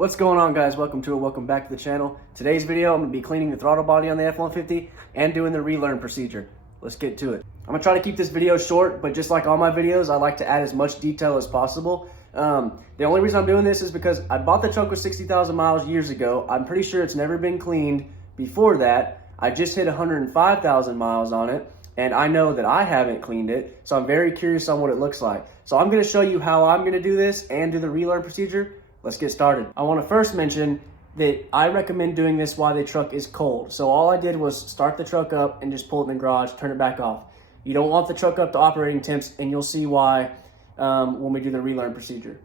What's going on, guys? Welcome back to the channel. Today's video, I'm going to be cleaning the throttle body on the F150 and doing the relearn procedure. Let's get to it. I'm going to try to keep this video short, but just like all my videos, I like to add as much detail as possible. The only reason I'm doing this is because I bought the truck with 60,000 miles years ago. I'm pretty sure it's never been cleaned before that. I just hit 105,000 miles on it, and I know that I haven't cleaned it, so I'm very curious on what it looks like. So I'm going to show you how I'm going to do this and do the relearn procedure. Let's get started. I want to first mention that I recommend doing this while the truck is cold. So all I did was start the truck up and just pull it in the garage, turn it back off. You don't want the truck up to operating temps, and you'll see why when we do the relearn procedure.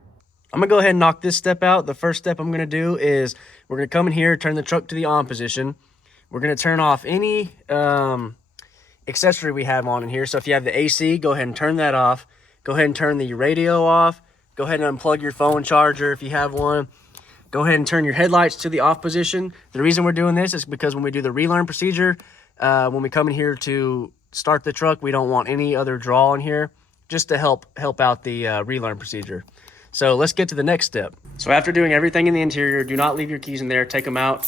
I'm gonna go ahead and knock this step out. The first step I'm gonna do is we're gonna come in here, turn the truck to the on position. We're gonna turn off any accessory we have on in here. So if you have the AC, go ahead and turn that off. Go ahead and turn the radio off. Go ahead and unplug your phone charger if you have one. Go ahead and turn your headlights to the off position. The reason we're doing this is because when we do the relearn procedure, when we come in here to start the truck, we don't want any other draw in here, just to help out the relearn procedure. So let's get to the next step. So after doing everything in the interior, do not leave your keys in there. Take them out.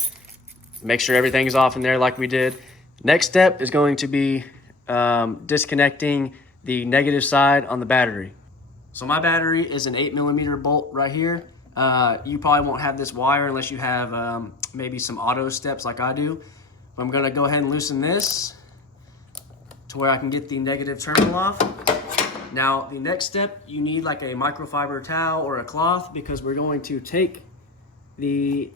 Make sure everything is off in there like we did. Next step is going to be disconnecting the negative side on the battery. So my battery is an 8mm bolt right here. You probably won't have this wire unless you have maybe some auto steps like I do. But I'm gonna go ahead and loosen this to where I can get the negative terminal off. Now the next step, you need like a microfiber towel or a cloth, because we're going to take the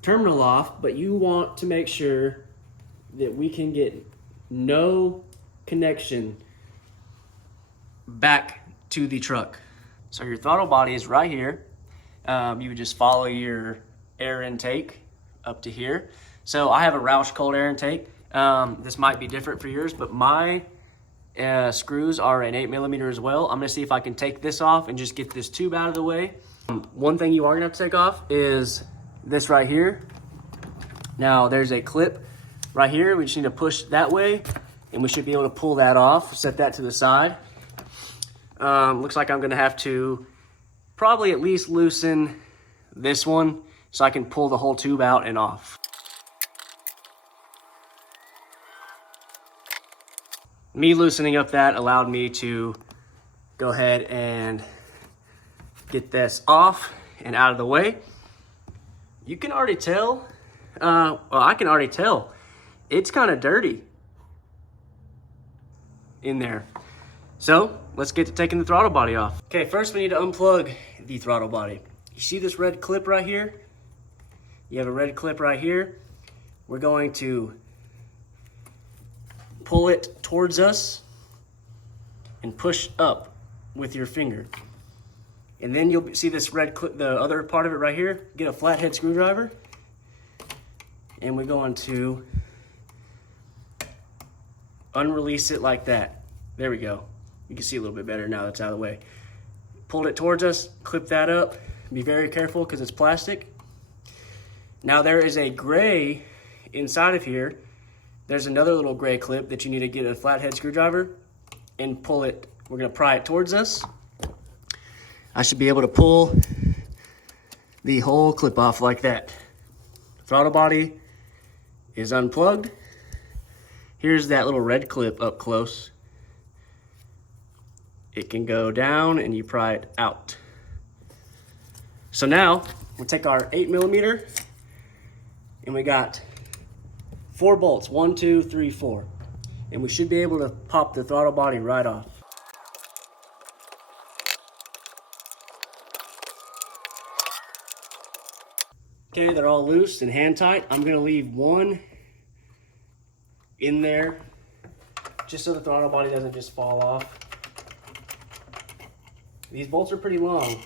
terminal off, but you want to make sure that we can get no connection back to the truck. So your throttle body is right here. You would just follow your air intake up to here. So I have a Roush cold air intake. This might be different for yours, but my screws are an 8mm as well. I'm gonna see if I can take this off and just get this tube out of the way. One thing you are gonna have to take off is this right here. Now there's a clip right here. We just need to push that way and we should be able to pull that off, set that to the side. Looks like I'm gonna have to probably at least loosen this one so I can pull the whole tube out and off. Me loosening up that allowed me to go ahead and get this off and out of the way. You can already tell, well, I can already tell, it's kind of dirty in there. So let's get to taking the throttle body off. Okay, first we need to unplug the throttle body. You see this red clip right here? You have a red clip right here. We're going to pull it towards us and push up with your finger. And then you'll see this red clip, the other part of it right here. Get a flathead screwdriver. And we're going to unrelease it like that. There we go. You can see a little bit better now that's out of the way. Pulled it towards us, clip that up. Be very careful because it's plastic. Now there is a gray inside of here. There's another little gray clip that you need to get a flathead screwdriver and pull it. We're gonna pry it towards us. I should be able to pull the whole clip off like that. Throttle body is unplugged. Here's that little red clip up close. It can go down and you pry it out. So now we'll take our 8mm and we got 4 bolts, 1, 2, 3, 4. And we should be able to pop the throttle body right off. Okay, they're all loose and hand tight. I'm gonna leave one in there just so the throttle body doesn't just fall off. These bolts are pretty long,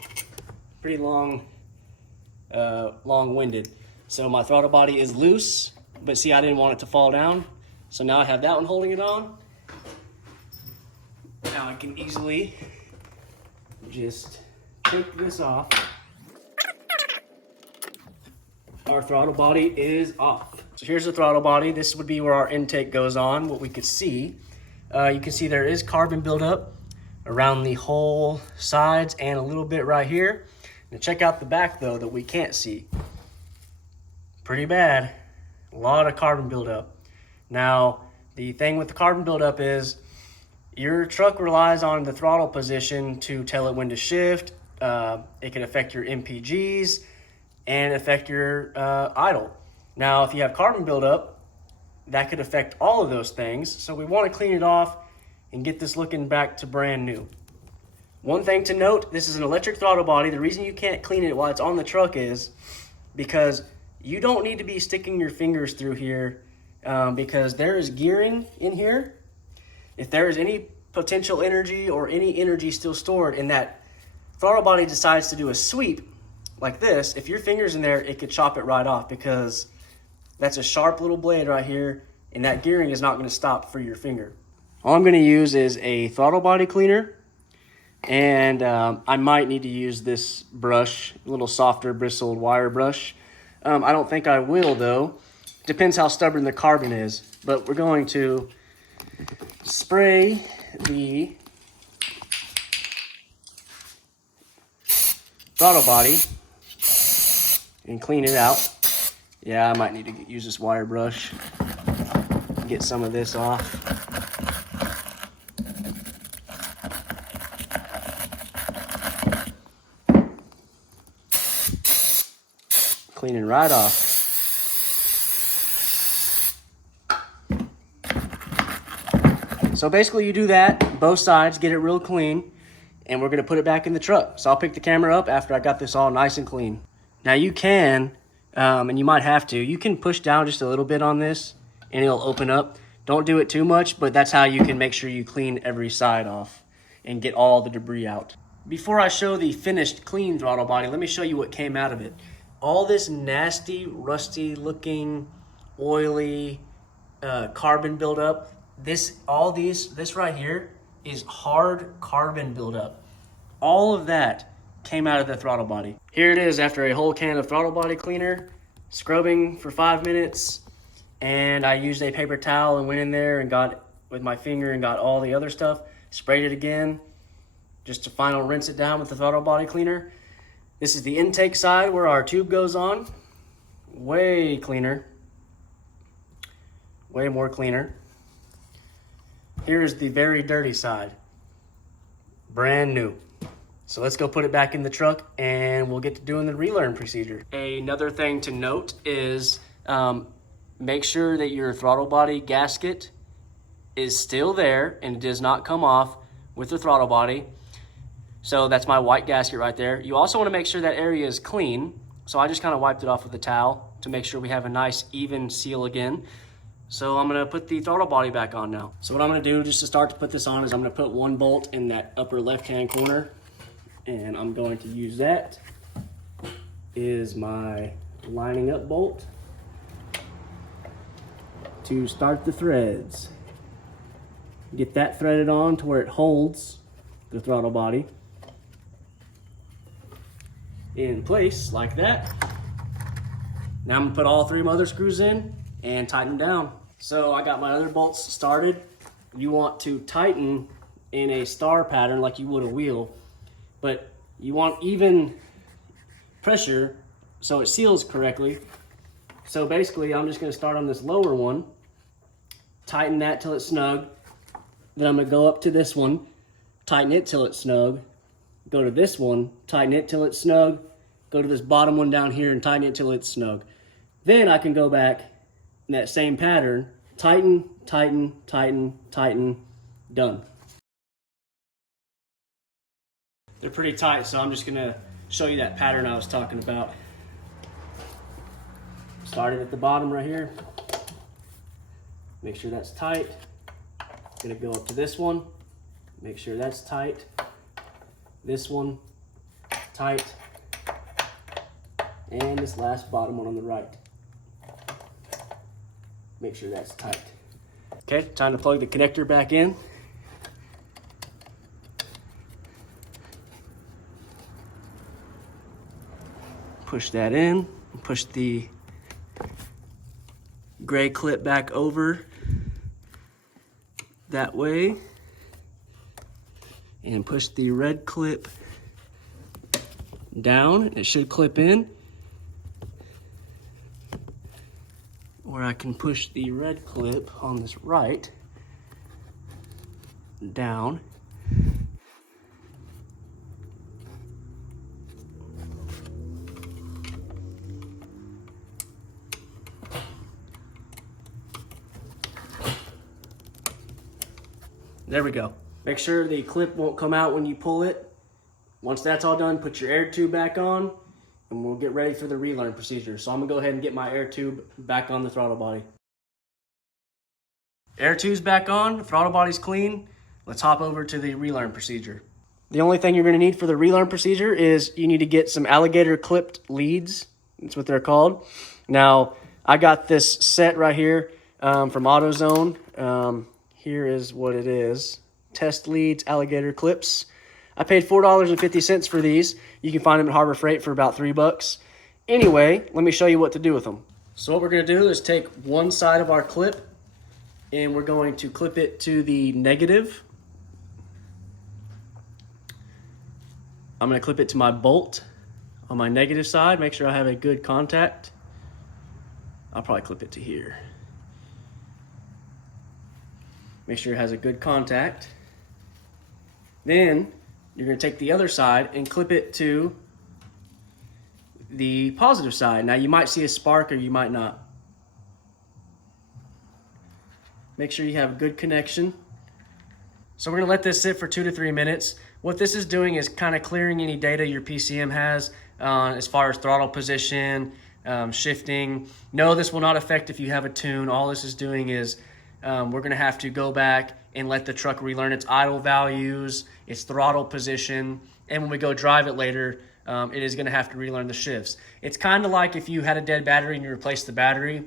long-winded. So my throttle body is loose, but see, I didn't want it to fall down. So now I have that one holding it on. Now I can easily just take this off. Our throttle body is off. So here's the throttle body. This would be where our intake goes on, what we could see. You can see there is carbon buildup around the whole sides and a little bit right here. Now check out the back though that we can't see. Pretty bad. A lot of carbon buildup. Now, the thing with the carbon buildup is your truck relies on the throttle position to tell it when to shift. It can affect your MPGs and affect your idle. Now, if you have carbon buildup, that could affect all of those things. So we want to clean it off and get this looking back to brand new. One thing to note, this is an electric throttle body. The reason you can't clean it while it's on the truck is because you don't need to be sticking your fingers through here because there is gearing in here. If there is any potential energy or any energy still stored in that throttle body decides to do a sweep like this, if your finger's in there, it could chop it right off because that's a sharp little blade right here, and that gearing is not going to stop for your finger. All I'm going to use is a throttle body cleaner, and I might need to use this brush, a little softer bristled wire brush. I don't think I will though. Depends how stubborn the carbon is, but we're going to spray the throttle body and clean it out. Yeah, I might need to use this wire brush, get some of this off. Cleaning right off. So basically you do that, both sides, get it real clean, and we're gonna put it back in the truck. So I'll pick the camera up after I got this all nice and clean. Now you can, and you might have to, you can push down just a little bit on this and it'll open up. Don't do it too much, but that's how you can make sure you clean every side off and get all the debris out. Before I show the finished clean throttle body, let me show you what came out of it. All this nasty, rusty looking, oily carbon buildup, this right here is hard carbon buildup. All of that came out of the throttle body. Here it is after a whole can of throttle body cleaner, scrubbing for 5 minutes, and I used a paper towel and went in there and got with my finger and got all the other stuff, sprayed it again, just to final rinse it down with the throttle body cleaner. This is the intake side where our tube goes on. Way cleaner. Way more cleaner. Here's the very dirty side. Brand new. So let's go put it back in the truck and we'll get to doing the relearn procedure. Another thing to note is make sure that your throttle body gasket is still there and does not come off with the throttle body. So that's my white gasket right there. You also want to make sure that area is clean. So I just kind of wiped it off with a towel to make sure we have a nice even seal again. So I'm gonna put the throttle body back on now. So what I'm gonna do just to start to put this on is I'm gonna put one bolt in that upper left-hand corner, and I'm going to use that is my lining up bolt to start the threads. Get that threaded on to where it holds the throttle body in place like that. Now I'm gonna put all 3 of my other screws in and tighten them down. So I got my other bolts started. You want to tighten in a star pattern like you would a wheel, but you want even pressure so it seals correctly. So basically I'm just gonna start on this lower one, tighten that till it's snug. Then I'm gonna go up to this one, tighten it till it's snug. Go to this one, tighten it till it's snug. Go to this bottom one down here and tighten it till it's snug. Then I can go back in that same pattern, tighten, tighten, tighten, tighten, done. They're pretty tight, so I'm just gonna show you that pattern I was talking about. Started at the bottom right here. Make sure that's tight. Gonna go up to this one. Make sure that's tight. This one, tight. And this last bottom one on the right. Make sure that's tight. Okay, time to plug the connector back in. Push that in, push the gray clip back over that way, and push the red clip down. It should clip in, where I can push the red clip on this right down. There we go. Make sure the clip won't come out when you pull it. Once that's all done, put your air tube back on and we'll get ready for the relearn procedure. So I'm gonna go ahead and get my air tube back on the throttle body. Air tube's back on, throttle body's clean. Let's hop over to the relearn procedure. The only thing you're gonna need for the relearn procedure is you need to get some alligator clipped leads. That's what they're called. Now, I got this set right here from AutoZone. Here is what it is. Test leads, alligator clips. I paid $4.50 for these. You can find them at Harbor Freight for about $3. Anyway, let me show you what to do with them. So what we're gonna do is take one side of our clip and we're going to clip it to the negative. I'm gonna clip it to my bolt on my negative side, make sure I have a good contact. I'll probably clip it to here. Make sure it has a good contact. Then you're gonna take the other side and clip it to the positive side. Now you might see a spark or you might not. Make sure you have a good connection. So we're gonna let this sit for 2 to 3 minutes. What this is doing is kind of clearing any data your PCM has as far as throttle position, shifting. No, this will not affect if you have a tune. All this is doing is we're gonna have to go back and let the truck relearn its idle values, its throttle position, and when we go drive it later, it is gonna have to relearn the shifts. It's kind of like if you had a dead battery and you replaced the battery.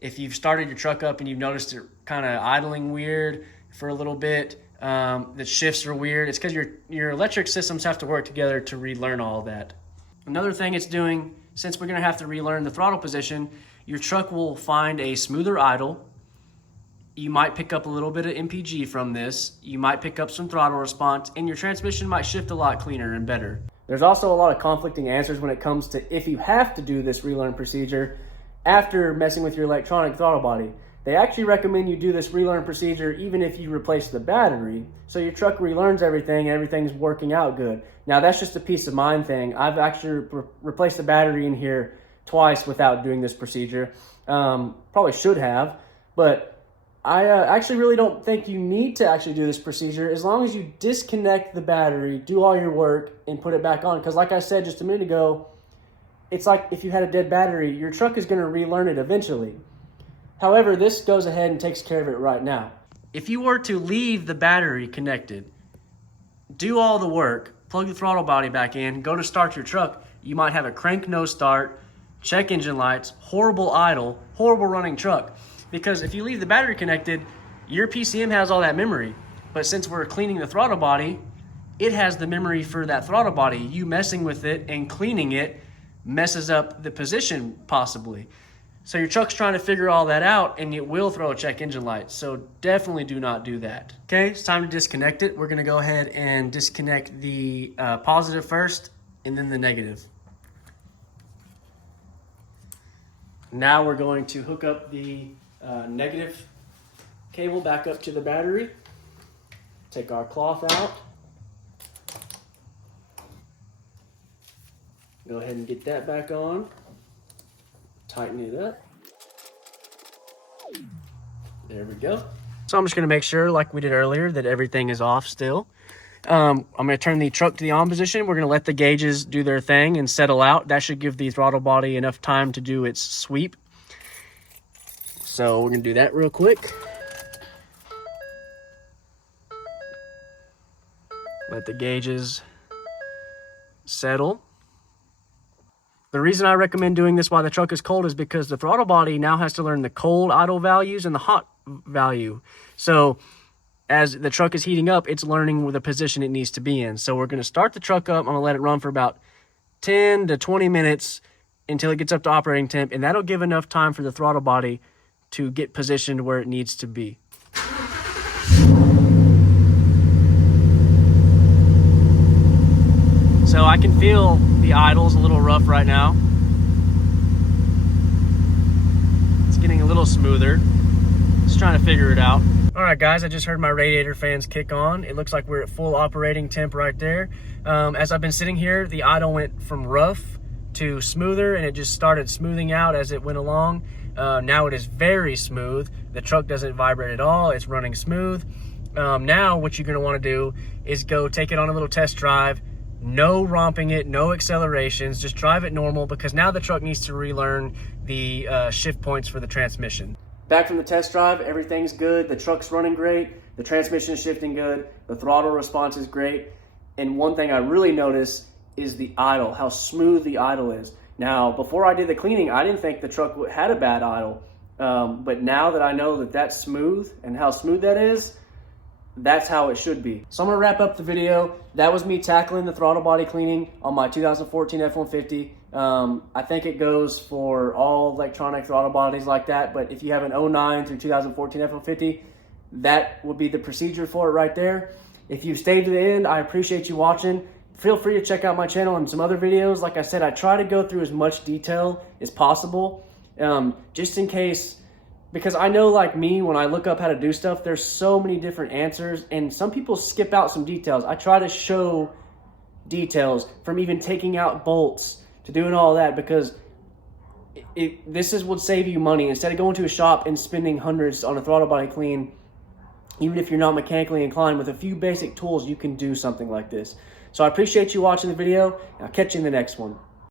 If you've started your truck up and you've noticed it kind of idling weird for a little bit, the shifts are weird, it's because your electric systems have to work together to relearn all of that. Another thing it's doing, since we're gonna have to relearn the throttle position, your truck will find a smoother idle. You might pick up a little bit of MPG from this. You might pick up some throttle response, and your transmission might shift a lot cleaner and better. There's also a lot of conflicting answers when it comes to if you have to do this relearn procedure after messing with your electronic throttle body. They actually recommend you do this relearn procedure even if you replace the battery, so your truck relearns everything and everything's working out good. Now that's just a peace of mind thing. I've actually replaced the battery in here twice without doing this procedure. Probably should have, but I actually really don't think you need to actually do this procedure as long as you disconnect the battery, do all your work, and put it back on. Because like I said just a minute ago, it's like if you had a dead battery, your truck is going to relearn it eventually. However, this goes ahead and takes care of it right now. If you were to leave the battery connected, do all the work, plug the throttle body back in, go to start your truck, you might have a crank no start, check engine lights, horrible idle, horrible running truck. Because if you leave the battery connected, your PCM has all that memory. But since we're cleaning the throttle body, it has the memory for that throttle body. You messing with it and cleaning it messes up the position possibly. So your truck's trying to figure all that out and it will throw a check engine light. So definitely do not do that. Okay, it's time to disconnect it. We're gonna go ahead and disconnect the positive first and then the negative. Now we're going to hook up the negative cable back up to the battery. Take our cloth out. Go ahead and get that back on. Tighten it up. There we go. So I'm just gonna make sure, like we did earlier, that everything is off still. I'm gonna turn the truck to the on position. We're gonna let the gauges do their thing and settle out. That should give the throttle body enough time to do its sweep. So we're gonna do that real quick. Let the gauges settle. The reason I recommend doing this while the truck is cold is because the throttle body now has to learn the cold idle values and the hot value. So as the truck is heating up, it's learning the position it needs to be in. So we're gonna start the truck up. I'm gonna let it run for about 10 to 20 minutes until it gets up to operating temp, and that'll give enough time for the throttle body to get positioned where it needs to be. So I can feel the The idle's a little rough right now. It's getting a little smoother. Just trying to figure it out. All right, guys, I just heard my radiator fans kick on. It looks like we're at full operating temp right there. As I've been sitting here, the idle went from rough to smoother, and it just started smoothing out as it went along. Now it is very smooth. The truck doesn't vibrate at all. It's running smooth. Now what you're gonna wanna do is go take it on a little test drive. No romping it, no accelerations, just drive it normal, because now the truck needs to relearn the shift points for the transmission. Back from the test drive, everything's good. The truck's running great. The transmission is shifting good. The throttle response is great. And one thing I really noticed is the idle, how smooth the idle is. Now, before I did the cleaning, I didn't think the truck had a bad idle. But now that I know that that's smooth and how smooth that is, that's how it should be. So I'm gonna wrap up the video. That was me tackling the throttle body cleaning on my 2014 F150. I think it goes for all electronic throttle bodies like that, but if you have an 09 through 2014 F150, that would be the procedure for it right there. If you stayed to the end, I appreciate you watching. Feel free to check out my channel and some other videos. Like I said, I try to go through as much detail as possible, just in case, because I know, like me, when I look up how to do stuff, there's so many different answers, and some people skip out some details. I try to show details, from even taking out bolts to doing all that, because this would save you money. Instead of going to a shop and spending hundreds on a throttle body clean, even if you're not mechanically inclined, with a few basic tools, you can do something like this. So I appreciate you watching the video, and I'll catch you in the next one.